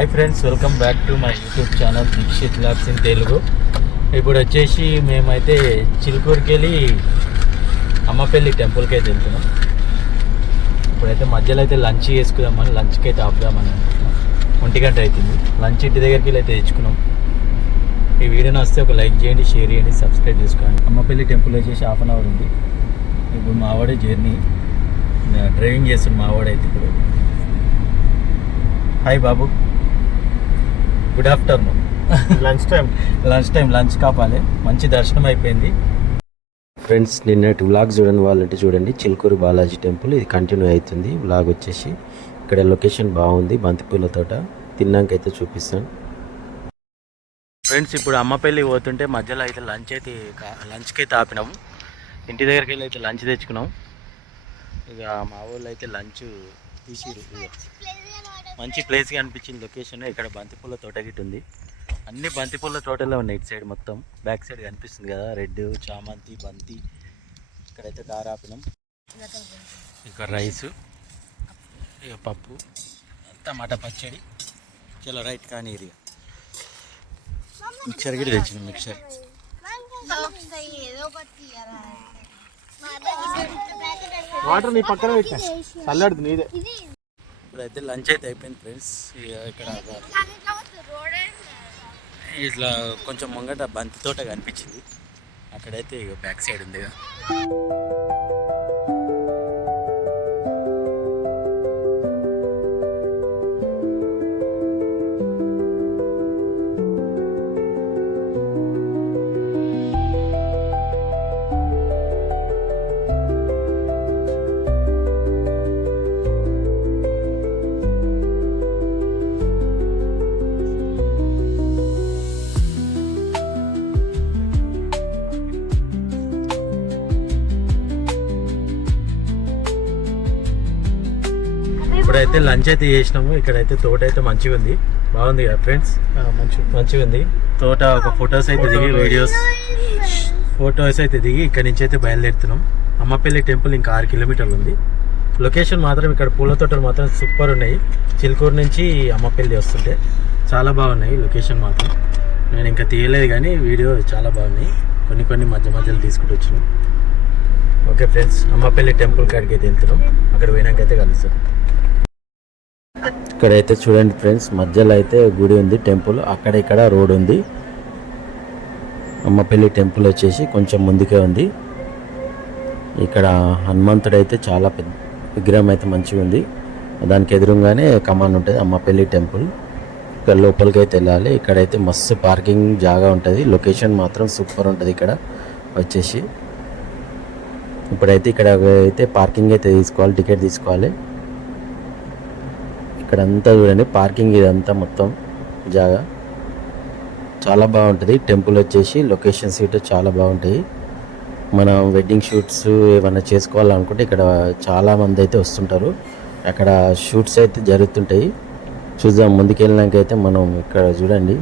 Hi friends, welcome back to my YouTube channel Dikshit vlogs in Telugu. ఇప్పుడు వచ్చేసి మేమైతే చిలుకూరుకి వెళ్ళి అమ్మపల్లి టెంపుల్కి అయితే వెళ్తున్నాం. ఇప్పుడైతే మధ్యలో అయితే లంచ్ చేసుకుందామని, లంచ్కి అయితే ఆపుదామని అనుకుంటున్నాం. 1 గంట అవుతుంది. లంచ్ ఇంటి దగ్గరికి వెళ్ళి అయితే తెచ్చుకున్నాం. ఈ వీడియో వస్తే ఒక లైక్ చేయండి, షేర్ చేయండి, సబ్స్క్రైబ్ చేసుకోండి. అమ్మపల్లి టెంపుల్ వచ్చేసి 1/2 అవర్ ఉంది. ఇప్పుడు మావాడే జర్నీ డ్రైవింగ్ చేస్తుంది. మావాడైతే ఇప్పుడు హాయ్ బాబు, గుడ్ ఆఫ్టర్నూన్. లంచ్ కాపాలి. మంచి దర్శనం అయిపోయింది ఫ్రెండ్స్. నిన్నటి వ్లాగ్ చూడండి, వాళ్ళంటే చూడండి. చిలుకూరు బాలాజీ టెంపుల్ ఇది కంటిన్యూ అవుతుంది. వ్లాగ్ వచ్చేసి ఇక్కడ లొకేషన్ బాగుంది, బంతిపూల తోట. తిన్నాక అయితే చూపిస్తాను ఫ్రెండ్స్. ఇప్పుడు అమ్మపల్లి పోతుంటే మధ్యలో అయితే లంచ్కి అయితే ఆపినాము. ఇంటి దగ్గరికి వెళ్ళి అయితే లంచ్ తెచ్చుకున్నాం. ఇక మా వాళ్ళు అయితే లంచ్ తీసిరు. మంచి ప్లేస్గా అనిపించింది లొకేషన్. ఇక్కడ బంతిపూల తోట గిట్ ఉంది. అన్ని బంతిపూల తోటలో ఉన్నాయి. ఇటు సైడ్ మొత్తం బ్యాక్ సైడ్ కనిపిస్తుంది కదా, రెడ్, చామంతి, బంతి. ఇక్కడైతే కార్ ఆపినాం. ఇక రైసు, ఇక పప్పు, టమాటా పచ్చడి. చలో రైట్ కానీ ఏరియా. మిక్సర్ గిట్ తెచ్చినాం. మిక్సర్ వాటర్ నీ పక్కన పెట్టా, చల్లడుది నీదే. ఇప్పుడైతే లంచ్ అయితే అయిపోయింది ఫ్రెండ్స్. ఇక్కడ ఇట్లా కొంచెం ముంగట బంతి తోట కనిపించింది. అక్కడైతే ఇక బ్యాక్ సైడ్ ఉంది కదా. ఇప్పుడైతే లంచ్ అయితే చేసినాము. ఇక్కడైతే తోట అయితే మంచిగా ఉంది, బాగుంది కదా ఫ్రెండ్స్. మంచిగా ఉంది తోట. ఒక ఫొటోస్ అయితే దిగి ఇక్కడ నుంచి అయితే బయలుదేరుతున్నాం. అమ్మపల్లి టెంపుల్ ఇంకా 6 కిలోమీటర్లు ఉంది. లొకేషన్ మాత్రం ఇక్కడ పూల తోటలు మాత్రం సూపర్ ఉన్నాయి. చిలుకూరు నుంచి అమ్మపల్లి వస్తుంటే చాలా బాగున్నాయి లొకేషన్ మాత్రం. నేను ఇంకా తీయలేదు కానీ వీడియో చాలా బాగున్నాయి. కొన్ని మధ్యలో తీసుకుంటూ వచ్చినాం. ఓకే ఫ్రెండ్స్, అమ్మపల్లి టెంపుల్ కాడికి అయితే వెళ్తున్నాం. అక్కడ పోయినాకైతే కలుస్తాం. ఇక్కడైతే చూడండి ఫ్రెండ్స్, మధ్యలో అయితే గుడి ఉంది, టెంపుల్. అక్కడ ఇక్కడ రోడ్ ఉంది. అమ్మపల్లి టెంపుల్ వచ్చేసి కొంచెం ముందుకే ఉంది. ఇక్కడ హనుమంతుడు అయితే చాలా పెద్ద విగ్రహం అయితే మంచిగా ఉంది. దానికి ఎదురుగానే కమాన్ ఉంటుంది అమ్మపల్లి టెంపుల్. ఇక్కడ లోపలికి అయితే వెళ్ళాలి. ఇక్కడైతే మస్తు పార్కింగ్ జాగా ఉంటుంది. లొకేషన్ మాత్రం సూపర్ ఉంటుంది ఇక్కడ వచ్చేసి. ఇప్పుడైతే ఇక్కడ అయితే పార్కింగ్ అయితే తీసుకోవాలి, టికెట్ తీసుకోవాలి. ఇక్కడ అంతా చూడండి పార్కింగ్, ఇదంతా మొత్తం జాగా చాలా బాగుంటుంది. టెంపుల్ వచ్చేసి లొకేషన్ సీట్ చాలా బాగుంటాయి. మనం వెడ్డింగ్ షూట్స్ ఏమైనా చేసుకోవాలనుకుంటే ఇక్కడ చాలామంది అయితే వస్తుంటారు. అక్కడ షూట్స్ అయితే జరుగుతుంటాయి. చూద్దాం ముందుకెళ్ళినాక అయితే మనం. ఇక్కడ చూడండి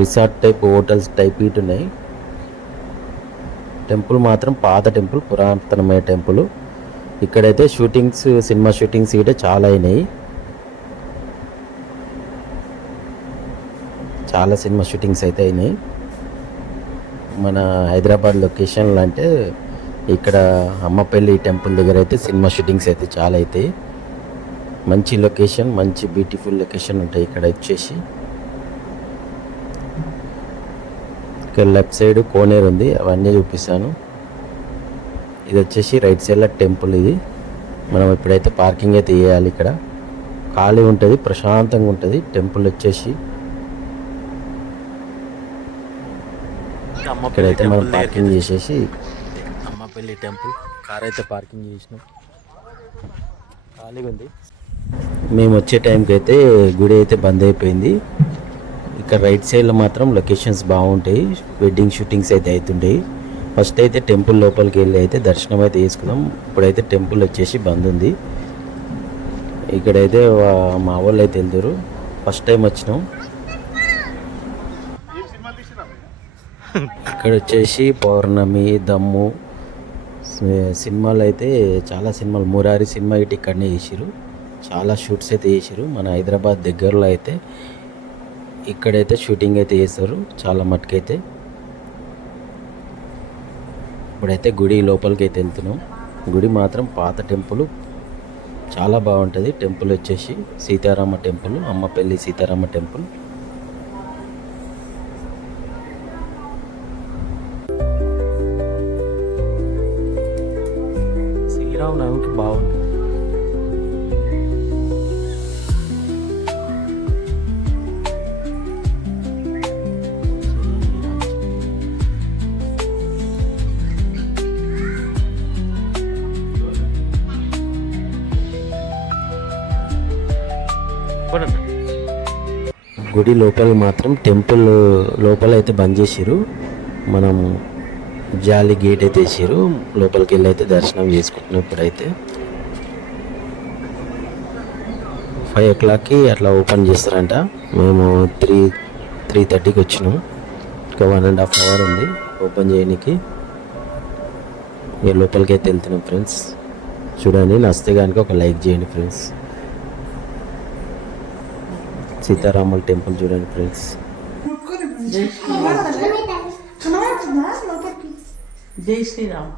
రిసార్ట్ టైప్, హోటల్స్ టైప్ ఇటు ఉన్నాయి. టెంపుల్ మాత్రం పాత టెంపుల్, పురాతనమైన టెంపుల్. ఇక్కడైతే షూటింగ్స్, సినిమా షూటింగ్స్ ఇటే చాలా అయినాయి. చాలా సినిమా షూటింగ్స్ అయితే అయినాయి. మన హైదరాబాద్ లొకేషన్లు అంటే ఇక్కడ అమ్మపల్లి టెంపుల్ దగ్గర అయితే సినిమా షూటింగ్స్ అయితే చాలా అవుతాయి. మంచి లొకేషన్, మంచి బ్యూటిఫుల్ లొకేషన్ ఉంటాయి ఇక్కడ వచ్చేసి. ఇక్కడ లెఫ్ట్ సైడ్ కోనేరు ఉంది, అవన్నీ చూపిస్తాను. ఇది వచ్చేసి రైట్ సైడ్లో టెంపుల్. ఇది మనం ఇప్పుడైతే పార్కింగ్ అయితే వేయాలి. ఇక్కడ ఖాళీ ఉంటుంది, ప్రశాంతంగా ఉంటుంది టెంపుల్ వచ్చేసి. ఇక్కడైతే మనం పార్కింగ్ చేసేసి అమ్మపల్లి టెంపుల్ కార్ అయితే పార్కింగ్ చేసినాం. ఖాళీగా ఉంది. మేము వచ్చే టైంకి అయితే గుడి అయితే బంద్ అయిపోయింది. ఇక్కడ రైట్ సైడ్లో మాత్రం లొకేషన్స్ బాగుంటాయి, వెడ్డింగ్ షూటింగ్స్ అయితే అవుతుంటాయి. ఫస్ట్ అయితే టెంపుల్ లోపలికి వెళ్ళి అయితే దర్శనం అయితే చేసుకున్నాం. ఇప్పుడైతే టెంపుల్ వచ్చేసి బంద్ ఉంది. ఇక్కడైతే మా వాళ్ళు అయితే వెళ్తారు. ఫస్ట్ టైం వచ్చినాం. ఇక్కడ వచ్చేసి పౌర్ణమి, దమ్ము సినిమాలు అయితే చాలా సినిమాలు, మురారి సినిమా ఇటు ఇక్కడనే చేసిరు. చాలా షూట్స్ అయితే చేశారు. మన హైదరాబాద్ దగ్గరలో అయితే ఇక్కడైతే షూటింగ్ అయితే చేస్తారు చాలా మట్టుకైతే. ఇప్పుడైతే గుడి లోపలికి అయితే వెళ్తున్నాం. గుడి మాత్రం పాత టెంపుల్, చాలా బాగుంటుంది. టెంపుల్ వచ్చేసి సీతారామ టెంపుల్, అమ్మపల్లి సీతారామ టెంపుల్. శ్రీరామనవమికి బాగుంటుంది. గుడి లోపల మాత్రం టెంపుల్ లోపల అయితే బంద్ చేసిరు. మనం జాలి గేట్ అయితే వేసారు. లోపలికి వెళ్ళి అయితే దర్శనం చేసుకుంటున్నాం. ఇప్పుడైతే 5 o'clockకి అట్లా ఓపెన్ చేస్తారంట. మేము 3:30కి వచ్చినాం. ఇంకా 1.5 hours ఉంది ఓపెన్ చేయడానికి. మీరు లోపలికి అయితే వెళ్తున్నాం ఫ్రెండ్స్. చూడండి, నచ్చితే కనుక ఒక లైక్ చేయండి ఫ్రెండ్స్. సీతారాముల టెంపుల్ చూడండి ఫ్రెండ్స్. జై శ్రీరామ్.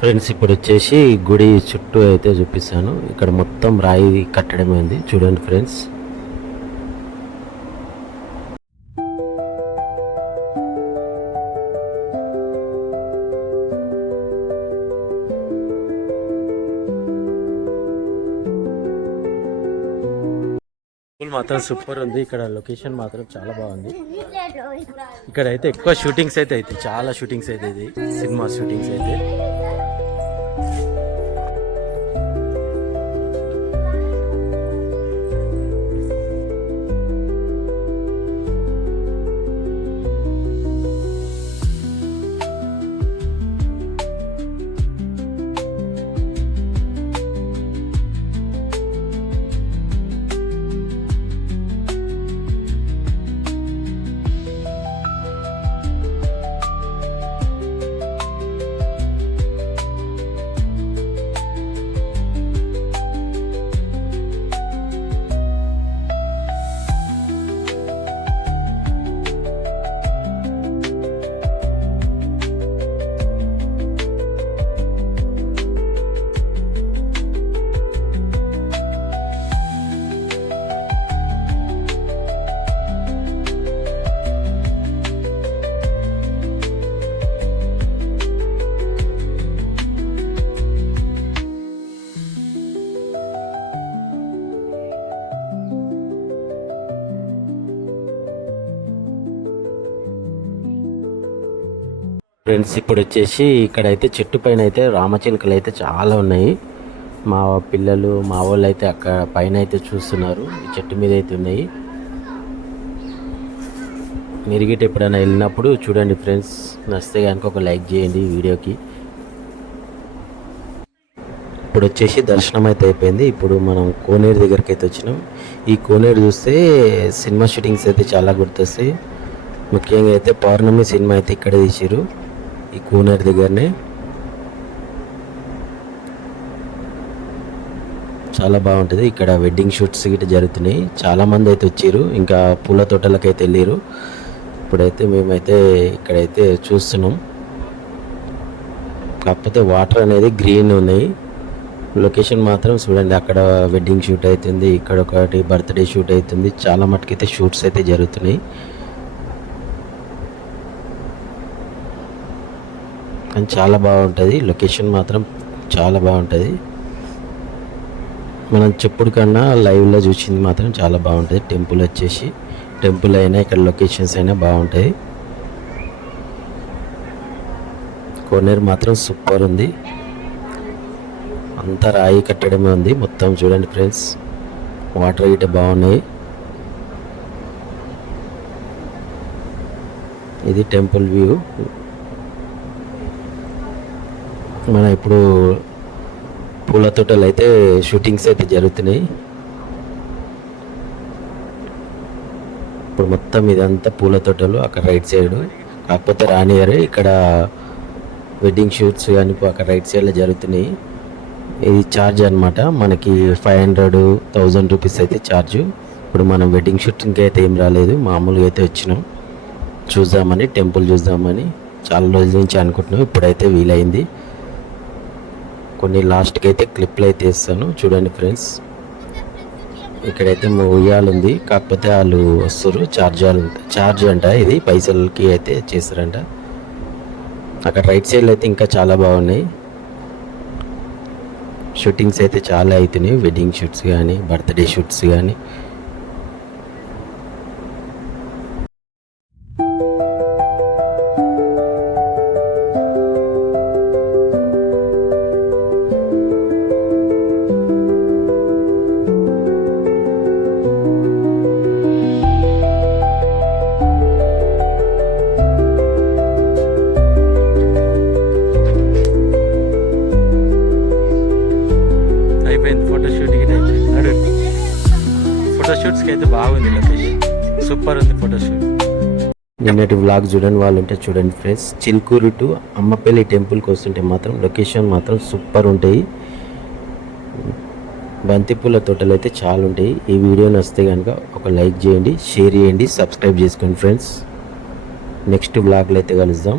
ఫ్రెండ్స్, ఇప్పుడు వచ్చేసి గుడి చుట్టూ అయితే చూపిస్తాను. ఇక్కడ మొత్తం రాయి కట్టడమే ఉంది చూడండి ఫ్రెండ్స్. టెంపుల్ మాత్రం సూపర్ ఉంది. ఇక్కడ లొకేషన్ మాత్రం చాలా బాగుంది. ఇక్కడ అయితే ఎక్కువ షూటింగ్స్ అయితే అవుతాయి, చాలా షూటింగ్స్ అయితే ఇది సినిమా షూటింగ్స్ అయితే. ఫ్రెండ్స్, ఇప్పుడు వచ్చేసి ఇక్కడైతే చెట్టు పైన అయితే రామచిలుకలు అయితే చాలా ఉన్నాయి. మా పిల్లలు మా వాళ్ళు అయితే అక్కడ పైన అయితే చూస్తున్నారు. ఈ చెట్టు మీద అయితే ఉన్నాయి. మీరు గిట్ట ఎప్పుడైనా వెళ్ళినప్పుడు చూడండి ఫ్రెండ్స్. నచ్చితే కనుక ఒక లైక్ చేయండి ఈ వీడియోకి. ఇప్పుడు వచ్చేసి దర్శనం అయితే అయిపోయింది. ఇప్పుడు మనం కోనేరు దగ్గరికి అయితే వచ్చినాం. ఈ కోనేరు చూస్తే సినిమా షూటింగ్స్ అయితే చాలా గుర్తొస్తాయి. ముఖ్యంగా అయితే పౌర్ణమి సినిమా అయితే ఇక్కడ తీసారు ఈ కోనేరు దగ్గరనే. చాలా బాగుంటుంది. ఇక్కడ వెడ్డింగ్ షూట్స్ గిట్ట జరుగుతున్నాయి. చాలామంది అయితే వచ్చారు. ఇంకా పూల తోటలకైతే వెళ్ళారు. ఇప్పుడైతే మేమైతే ఇక్కడైతే చూస్తున్నాం. కాకపోతే వాటర్ అనేది గ్రీన్ ఉన్నాయి. లొకేషన్ మాత్రం చూడండి. అక్కడ వెడ్డింగ్ షూట్ అవుతుంది, ఇక్కడ ఒకటి బర్త్డే షూట్ అవుతుంది. చాలా మటుకైతే షూట్స్ అయితే జరుగుతున్నాయి. కానీ చాలా బాగుంటుంది. లొకేషన్ మాత్రం చాలా బాగుంటుంది. మనం చెప్పుడు కన్నా లైవ్లో చూసింది మాత్రం చాలా బాగుంటుంది. టెంపుల్ వచ్చేసి టెంపుల్ అయినా ఇక్కడ లొకేషన్స్ అయినా బాగుంటాయి. కోనేరు మాత్రం సూపర్ ఉంది. అంతా రాయి కట్టడమే ఉంది మొత్తం. చూడండి ఫ్రెండ్స్, వాటర్ గిట్ట బాగున్నాయి. ఇది టెంపుల్ వ్యూ. మన ఇప్పుడు పూల తోటలు అయితే షూటింగ్స్ అయితే జరుగుతున్నాయి. ఇప్పుడు మొత్తం ఇదంతా పూల తోటలు. అక్కడ రైట్ సైడ్ కాకపోతే రానియర్, ఇక్కడ వెడ్డింగ్ షూట్స్ కానీ అక్కడ రైట్ సైడ్లో జరుగుతున్నాయి. ఇది ఛార్జ్ అనమాట. మనకి 500-1000 రూపీస్ అయితే ఛార్జ్. ఇప్పుడు మనం వెడ్డింగ్ షూటింగ్కి అయితే ఏం రాలేదు, మామూలుగా అయితే వచ్చినాం చూద్దామని, టెంపుల్ చూద్దామని. చాలా రోజుల నుంచి అనుకుంటున్నాం, ఇప్పుడైతే వీలైంది. కొన్ని లాస్ట్కి అయితే క్లిప్లు అయితే ఇస్తాను చూడండి ఫ్రెండ్స్. ఇక్కడైతే ఉయ్యాలు ఉంది, కాకపోతే వాళ్ళు వస్తారు ఛార్జ్ అంట. ఇది పైసలకి అయితే చేస్తారంట. అక్కడ రైట్ సైడ్లో అయితే ఇంకా చాలా బాగున్నాయి. షూటింగ్స్ అయితే చాలా అవుతున్నాయి, వెడ్డింగ్ షూట్స్ కానీ బర్త్డే షూట్స్ కానీ. అయిపోయింది ఫోటోషూట్ ఫోటోషూట్స్కి అయితే బాగుంది లొకేషన్, సూపర్ ఉంది ఫోటోషూట్. నిన్నటి వ్లాగ్ చూడండి వాళ్ళు ఉంటే చూడండి ఫ్రెండ్స్. చిలుకూరు టు అమ్మపల్లి టెంపుల్కి వస్తుంటే మాత్రం లొకేషన్ మాత్రం సూపర్ ఉంటాయి. బంతిపూల తోటలు అయితే చాలా ఉంటాయి. ఈ వీడియో నచ్చితే కనుక ఒక లైక్ చేయండి, షేర్ చేయండి, సబ్స్క్రైబ్ చేసుకోండి ఫ్రెండ్స్. నెక్స్ట్ వ్లాగ్లో అయితే కలుద్దాం.